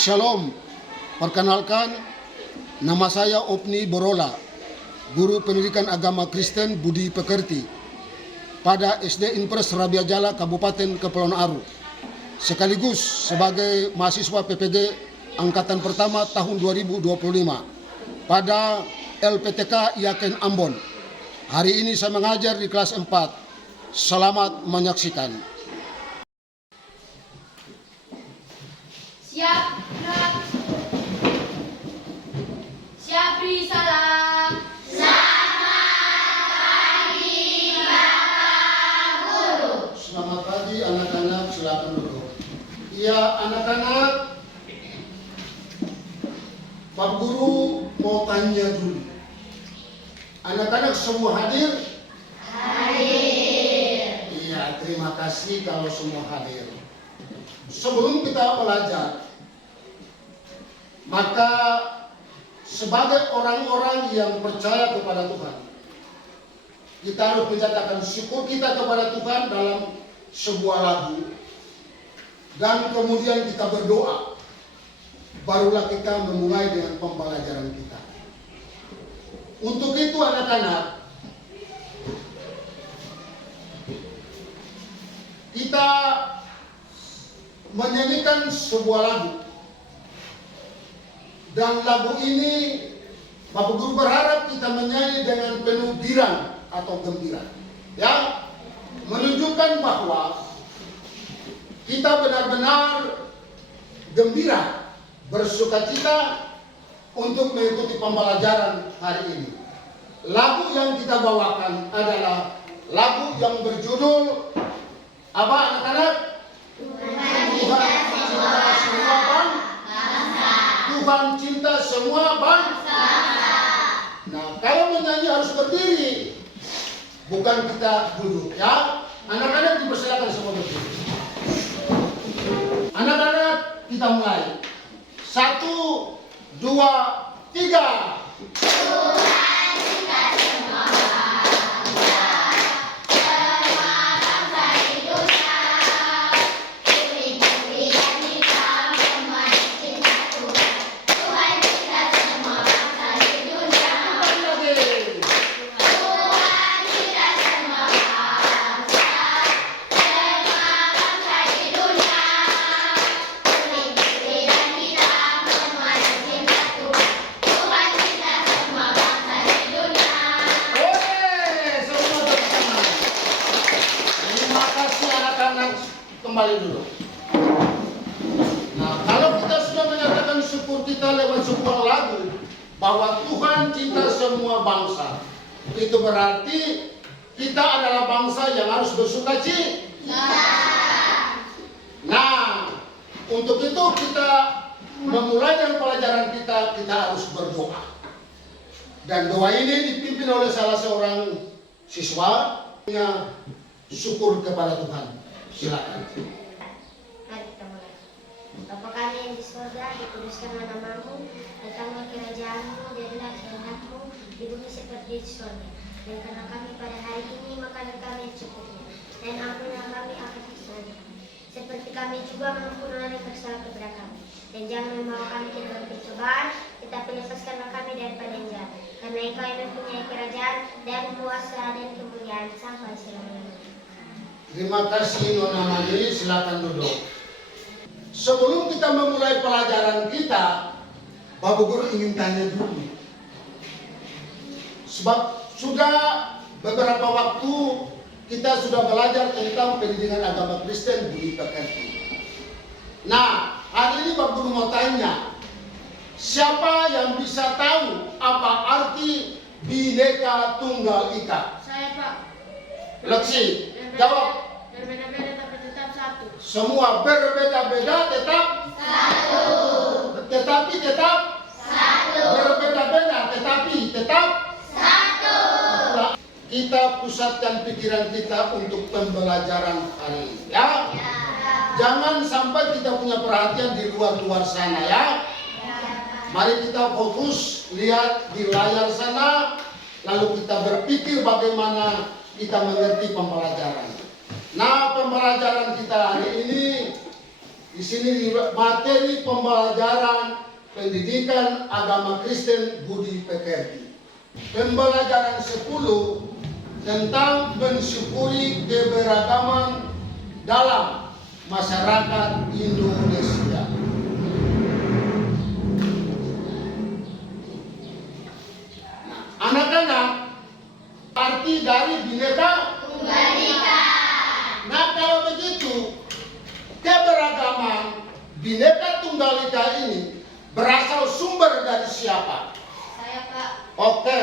Shalom, perkenalkan nama saya Opni Borola, Guru Pendidikan Agama Kristen Budi Pekerti pada SD Impres Rabia Jala Kabupaten Kepulauan Aru, sekaligus sebagai mahasiswa PPG Angkatan Pertama tahun 2025 pada LPTK Yaken Ambon. Hari ini saya mengajar di kelas 4. Selamat menyaksikan. Siap, gerak. Siap, beri salam. Selamat pagi, Bapak Guru. Selamat pagi anak-anak, silakan duduk. Iya anak-anak, Pak Guru mau tanya dulu. Anak-anak semua hadir? Hadir. Iya, terima kasih kalau semua hadir. Sebelum kita belajar, maka sebagai orang-orang yang percaya kepada Tuhan, kita harus menyatakan syukur kita kepada Tuhan dalam sebuah lagu, dan kemudian kita berdoa. Barulah kita memulai dengan pembelajaran kita. Untuk itu anak-anak, kita menyanyikan sebuah lagu, dan lagu ini Bapak Guru berharap kita menyanyi dengan penuh girang atau gembira, ya, menunjukkan bahwa kita benar-benar gembira, bersukacita untuk mengikuti pembelajaran hari ini. Lagu yang kita bawakan adalah lagu yang berjudul apa anak-anak? Tuhan cinta semua bangsa. Tuhan cinta semua bangsa. Nah, kalau menyanyi harus berdiri, bukan kita duduk, ya. Anak-anak dipersilakan semua berdiri. Anak-anak, kita mulai. 1, 2, 3. Tuhan cinta semua bangsa. Semua bangsa di dunia. Putri-putri dan hitam semua cinta Tuhan. Tuhan cinta semua bangsa di dunia. Tuhan cinta semua bangsa. Semua bangsa di dunia. Putri-putri dan hitam semua cinta Tuhan. Tuhan cinta semua bangsa di dunia. Semua bersama. Terima kasih anak-anak, kembali dulu. Nah, kalau kita sudah menyatakan syukur kita lewat sebuah lagu bahwa Tuhan cinta semua bangsa, itu berarti kita adalah bangsa yang harus bersukacita. Nah, untuk itu kita memulai dengan pelajaran kita harus berdoa. Dan doa ini dipimpin oleh salah seorang siswa yang syukur kepada Tuhan. Silakan. Mari kita mulai. Bapa kami yang di surga, dikuduskanlah namamu, datanglah kerajaanmu, jadilah kehendakmu di bumi seperti di surga. Dan karena kami pada hari ini makanan kami yang cukupnya, dan ampunilah kami akan kesalahan kami, seperti kami juga mengampuni orang yang bersalah kepada kami. Dan jangan membawa kami ke dalam pencobaan, tetapi lepaskanlah kami daripada yang jahat. Karena Engkau yang mempunyai kerajaan dan kuasa dan kemuliaan sampai selama-lamanya. Terima kasih Nona Mani, silakan duduk. Sebelum kita memulai pelajaran kita, Bapak Guru ingin tanya dulu. Sebab sudah beberapa waktu kita sudah belajar tentang pendidikan agama Kristen Budi Pekerti. Nah, hari ini Bapak Guru mau tanya, siapa yang bisa tahu apa arti Bhinneka Tunggal Ika? Saya Pak. Leksi, jawab. Berbeda-beda tapi tetap satu. Semua berbeda-beda tetap Satu. Tetapi tetap Satu. berbeda-beda tetapi tetap. Satu. Kita pusatkan pikiran kita untuk pembelajaran hari ini, ya. Jangan sampai kita punya perhatian di luar sana, ya. Mari kita fokus lihat di layar sana, lalu kita berpikir bagaimana kita mengerti pembelajaran. Nah, pembelajaran kita hari ini Di sini materi pembelajaran pendidikan agama Kristen Budi Pekerti. Pembelajaran 10 tentang mensyukuri keberagaman dalam masyarakat Indonesia. Nah, anak-anak, arti dari Bhinneka Tunggal Ika. Nah, kalau begitu, keberagaman Bhinneka Tunggal Ika ini berasal sumber dari siapa? Saya Pak, Oke,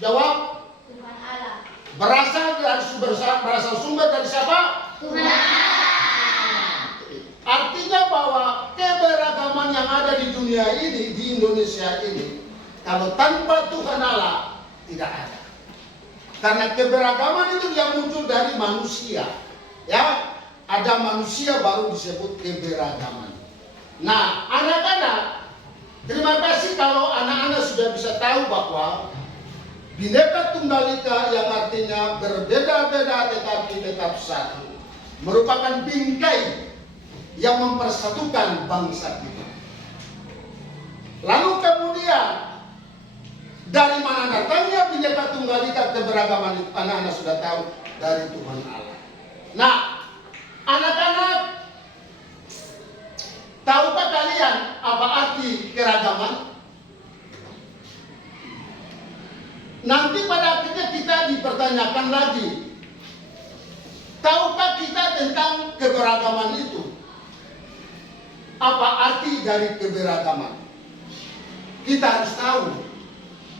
jawab. Tuhan Allah. Berasal sumber dari siapa? Tuhan Allah. Artinya bahwa keberagaman yang ada di dunia ini, di Indonesia ini, kalau tanpa Tuhan Allah tidak ada. Karena keberagaman itu yang muncul dari manusia. Ya, ada manusia baru disebut keberagaman. Nah, anak-anak, terima kasih kalau anak-anak sudah bisa tahu bahwa Bhinneka Tunggal Ika yang artinya berbeda-beda tetapi tetap satu, merupakan bingkai yang mempersatukan bangsa kita. Lalu kemudian dari mana datangnya Bhinneka Tunggal Ika keberagaman itu? Anak-anak sudah tahu, dari Tuhan Allah. Nah, anak-anak, tahukah kalian apa arti keragaman? Nanti pada akhirnya kita dipertanyakan lagi, tahukah kita tentang keberagaman itu? Apa arti dari keberagaman? Kita harus tahu.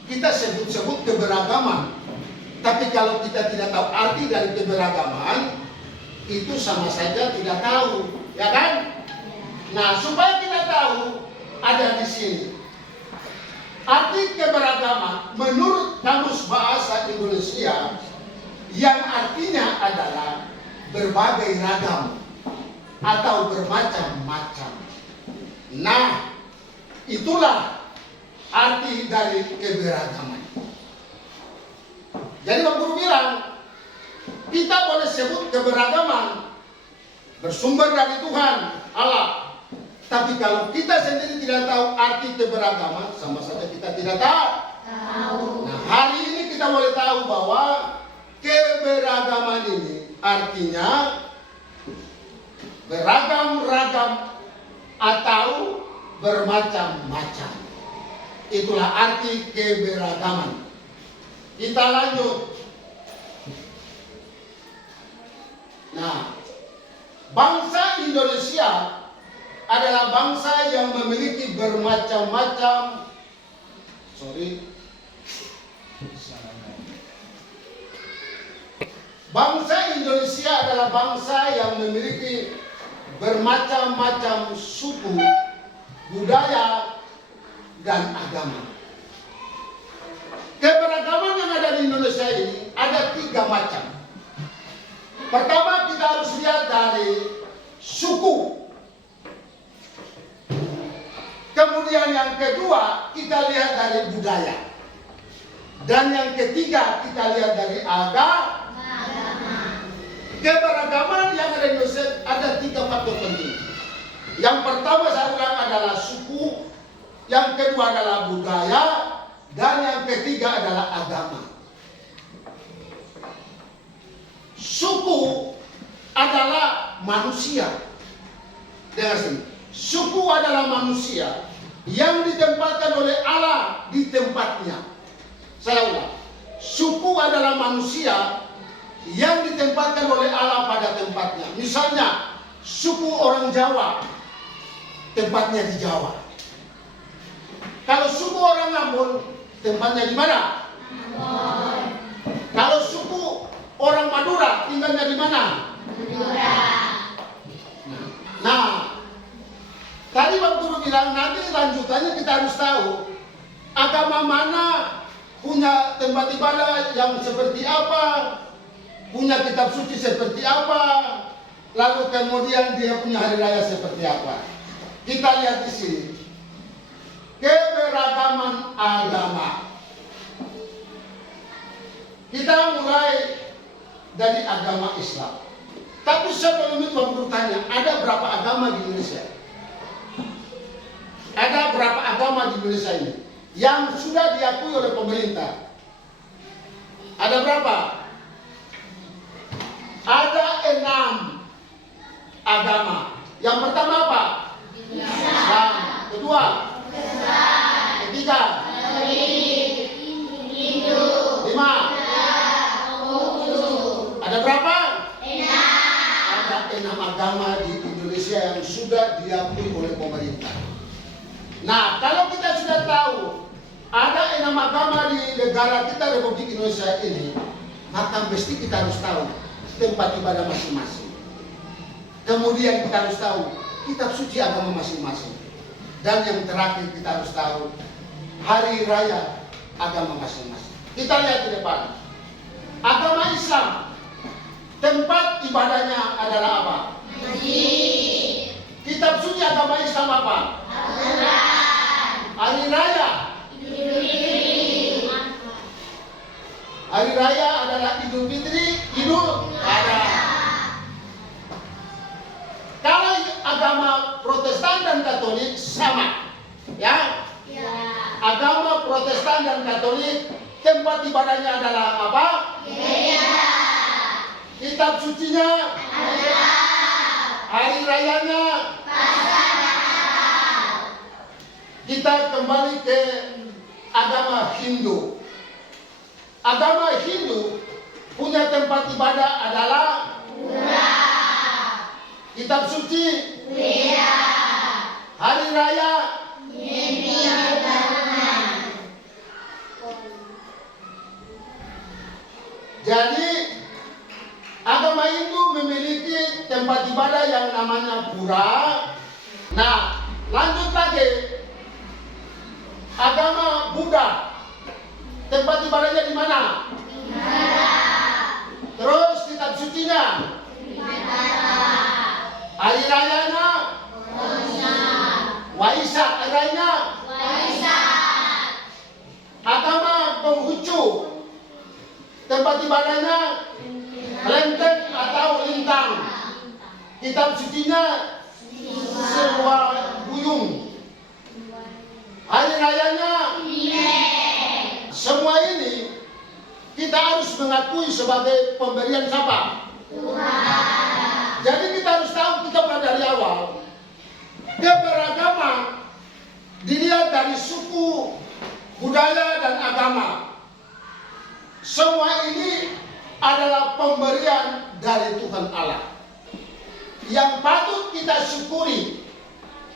Kita sebut-sebut keberagaman, tapi kalau kita tidak tahu arti dari keberagaman, itu sama saja tidak tahu, ya kan? Nah, supaya kita tahu, ada di sini. Arti keberagaman menurut Kamus Bahasa Indonesia yang artinya adalah berbagai ragam atau bermacam-macam. Nah, itulah arti dari keberagaman. Jadi Bang Guru bilang, kita boleh sebut keberagaman bersumber dari Tuhan Allah. Tapi kalau kita sendiri tidak tahu arti keberagaman, sama saja kita tidak tahu. Nah, hari ini kita boleh tahu bahwa keberagaman ini artinya beragam-ragam atau bermacam-macam. Itulah arti keberagaman. Kita lanjut. Nah, bangsa Indonesia adalah bangsa yang memiliki bermacam-macam Bangsa Indonesia adalah bangsa yang memiliki bermacam-macam suku, budaya, dan agama. Keberagaman yang ada di Indonesia ini ada 3 macam. Pertama, kita harus lihat dari suku. Kemudian yang kedua, kita lihat dari budaya. Dan yang ketiga, kita lihat dari agama. Keberagaman yang ada di Indonesia ada 3 faktor penting. Yang pertama saya ulang adalah suku, yang kedua adalah budaya, dan yang ketiga adalah agama. Suku adalah manusia. Dengar sini. Suku adalah manusia yang ditempatkan oleh Allah di tempatnya. Saya ulang. Suku adalah manusia yang ditempatkan oleh Allah pada tempatnya. Misalnya, suku orang Jawa, tempatnya di Jawa. Kalau suku orang Ambon, tempatnya di mana? Ambon. Kalau suku orang Madura, tinggalnya di mana? Madura. Nah, tadi Bang Guru bilang nanti lanjutannya kita harus tahu agama mana punya tempat ibadah yang seperti apa, punya kitab suci seperti apa, lalu kemudian dia punya hari raya seperti apa. Kita lihat di sini. Keberagaman agama. Kita mulai dari agama Islam. Tapi sebelum itu mau bertanya, ada berapa agama di Indonesia? Ada berapa agama di Indonesia ini yang sudah diakui oleh pemerintah? Ada berapa? Ada 6 agama. Yang pertama apa? Islam. Kedua? Ketiga? Hindu, 5? Ada berapa? 6. Ada 6 agama di Indonesia yang sudah diakui oleh pemerintah. Nah, kalau kita sudah tahu ada 6 agama di negara kita Republik Indonesia ini, maka mesti kita harus tahu tempat ibadah masing-masing. Kemudian kita harus tahu kitab suci agama masing-masing. Dan yang terakhir kita harus tahu hari raya agama masing-masing. Kita lihat di depan. Agama Islam, tempat ibadahnya adalah apa? Masjid, Kitab suci agama Islam apa? Al-Quran, Hari raya. Idul Fitri, Hari raya adalah Idul Fitri, Idul Adha. Kalau agama Protestan dan Katolik sama, ya. ya, Agama Protestan dan Katolik tempat ibadahnya adalah apa? gereja, Kitab sucinya, Alkitab, hari rayanya. Kita kembali ke agama Hindu. Agama Hindu punya tempat ibadah adalah kitab suci, hari raya. Jadi agama Hindu memiliki tempat ibadah yang namanya pura. Nah, lanjut lagi. Agama Buddha, tempat ibadahnya di mana? Terus kitab sucinya, hari rayanya, Waisak, hari rayanya. Agama Konghucu, tempat ibadahnya Lenteng atau Lintang. Kitab sucinya Sewa Buyung. Hari rayanya. Semua ini kita harus mengakui sebagai pemberian siapa? Tuhan. Jadi kita harus tahu kita mulai dari awal. Keberagaman dilihat dari suku, budaya, dan agama. Semua ini adalah pemberian dari Tuhan Allah yang patut kita syukuri,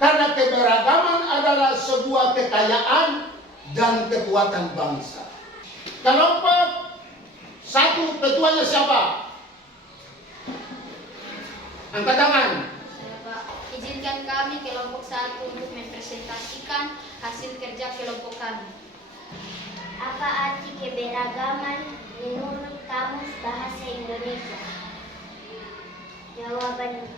karena keberagaman adalah sebuah kekayaan dan kekuatan bangsa. Kelompok 1 ketuanya siapa? Angkat tangan. Izinkan kami kelompok 1 untuk mempresentasikan hasil kerja kelompok kami. Apa arti keberagaman menurut Kamus Bahasa Indonesia? Jawaban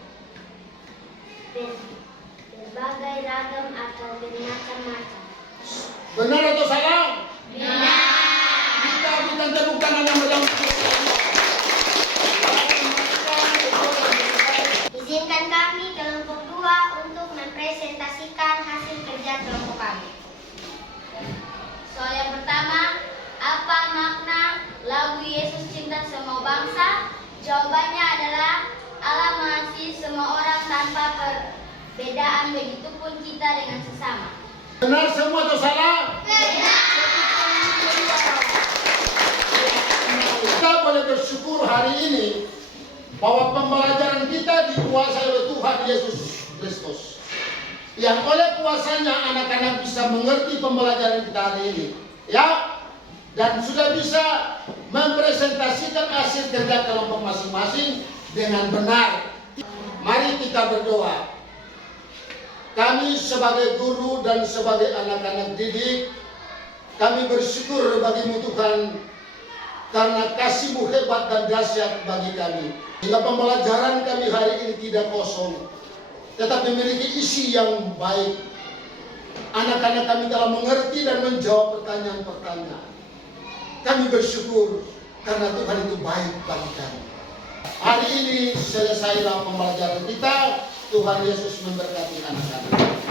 berbagai ragam atau bermacam-macam. Benar atau salah? benar, Kita bukan tepuk tangan yang meriah. Izinkan kami kelompok 2 untuk mempresentasikan hasil kerja kelompok kami. Soal yang pertama, apa makna lagu Yesus Cinta Semua Bangsa? Jawabannya adalah Allah mengasihi semua orang tanpa perbedaan, begitupun kita dengan sesama. Benar semua atau salah? Kita boleh bersyukur hari ini bahwa pembelajaran kita dikuasai oleh Tuhan Yesus Kristus. Yang oleh kuasanya anak-anak bisa mengerti pembelajaran kita hari ini. Ya, dan sudah bisa mempresentasikan hasil kerja kelompok masing-masing dengan benar. Mari kita berdoa. Kami sebagai guru dan sebagai anak-anak didik, kami bersyukur bagimu Tuhan, karena kasih-Mu hebat dan dahsyat bagi kami. Sehingga pembelajaran kami hari ini tidak kosong, tetapi memiliki isi yang baik. Anak-anak kami telah mengerti dan menjawab pertanyaan-pertanyaan. Kami bersyukur karena Tuhan itu baik bagi kami. Hari ini selesailah pembelajaran kita. Tuhan Yesus memberkati anak-anak.